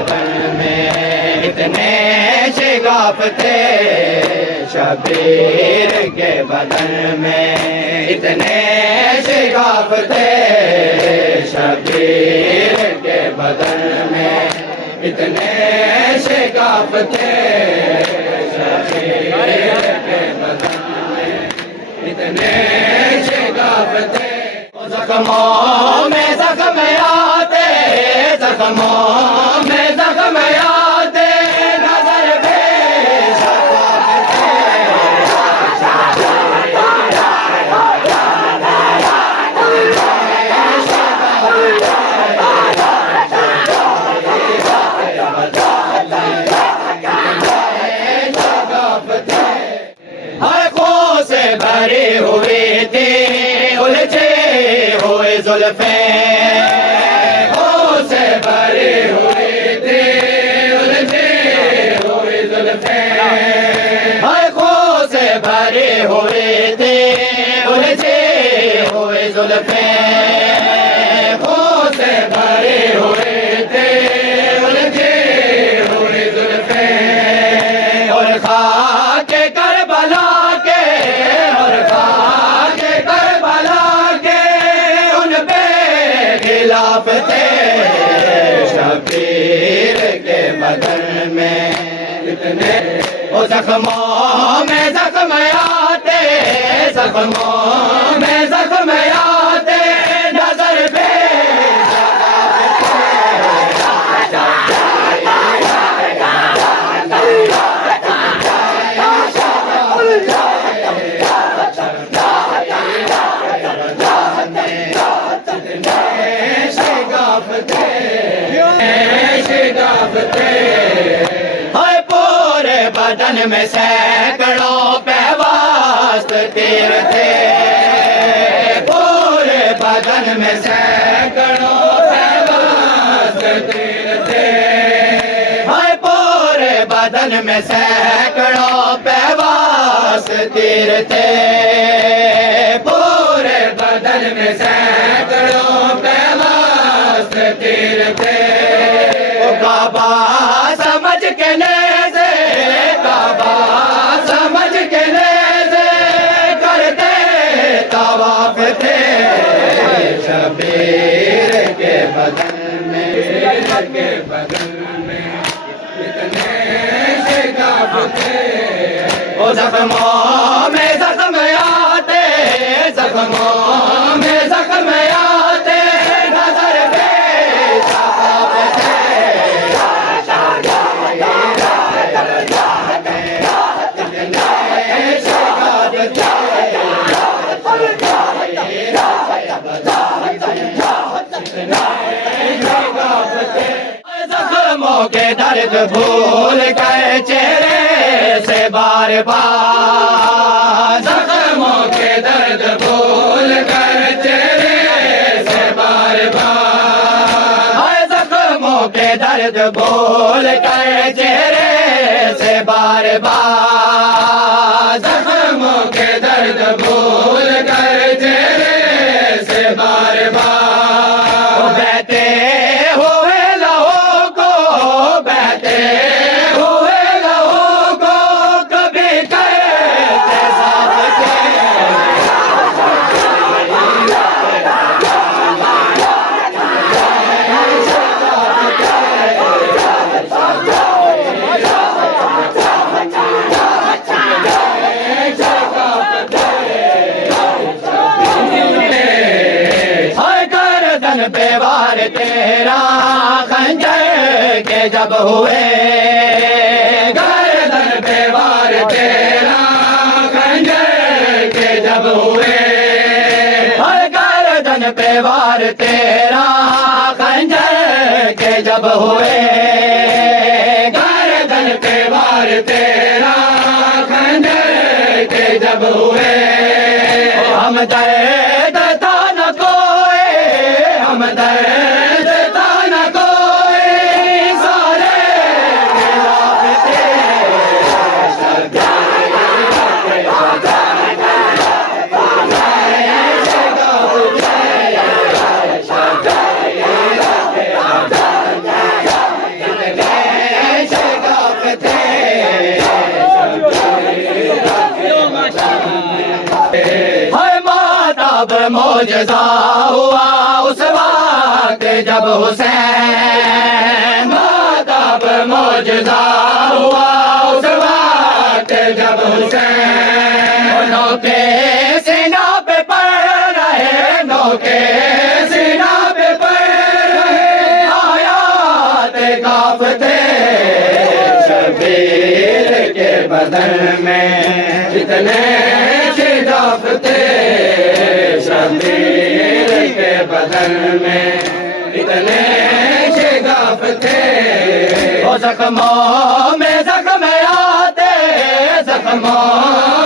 بدن میں اتنے شگاف تھے شبیر کے بدن میں اتنے شگاف تھے شبیر کے بدن میں اتنے شگاف تھے شبیر کے بدن میں اتنے شگاف تھے زخموں میں زخم آتے زخموں میں زخم آتے نظر بے شفاف تھے ہر خون سے بھری ہوئی تھی الجھے ہوئے زلفیں خون سے بھری ہوئی تھی الجھے ہوئے زلفیں ہر خون سے بھری ہوئی تھی الجھے ہوئے زلفیں خون سے بھری ہوئی تھی الجھے ہوئے زلفیں اور خاک کربلا کے اور خاک کربلا کے ان پہ خلاف تھے شبیر کے بدن میں اتنے وہ زخموں میں زخم آتے زخموں میں زخم آتے نظر بے ہائے پورے بدن میں سینکڑوں پیوست تیر تھے پورے بدن میں سینکڑوں پیوست تیر تھے ہائے پورے بدن میں سینکڑوں پیوست تیر تھے پورے بدن میں سینکڑوں پیوست تیر تھے کعبہ سمجھ کے نیزے کعبہ سمجھ کے نیزے کرتے طواف تھے شبیر کے بدن میں اتنے شگاف تھے وہ زخموں میں زخم آتے زخموں میں زخم آتے نظر بے شفاف تھے زخموں کے درد بھول کر چہرے سے بار بار زخموں کے درد بھول کر چہرے سے بار بار زخموں کے درد بھول کر چہرے سے بار بار زخموں کے درد بھول کر چہرے سے بار بار بہتے ہوئے لہو کو بہتے ہوئے لہو کو کبھی کرتے صاف تھے پہ وار تیرا خنجر کے جب ہوئے گردن پہ وار تیرا خنجر کے جب ہوئے ہر گردن پہ وار تیرا خنجر کے جب ہوئے گردن پہ وار تیرا خنجر کے جب ہوئے ہم درد تھا نہ کوئی ہم درد تھا نہ کوئی سارے خلاف تھے معجزہ ہوا اس وقت جب حسین، تب معجزہ ہوا اس وقت جب حسین، نوکے سینہ پہ پڑ رہے، نوکے سینہ پہ پڑ رہے آیات کاف تھے شبیر کے بدن میں، اتنے شگاف تھے شبیر کے بدن میں، اتنے شگاف تھے، وہ زخموں میں زخم آتے، زخموں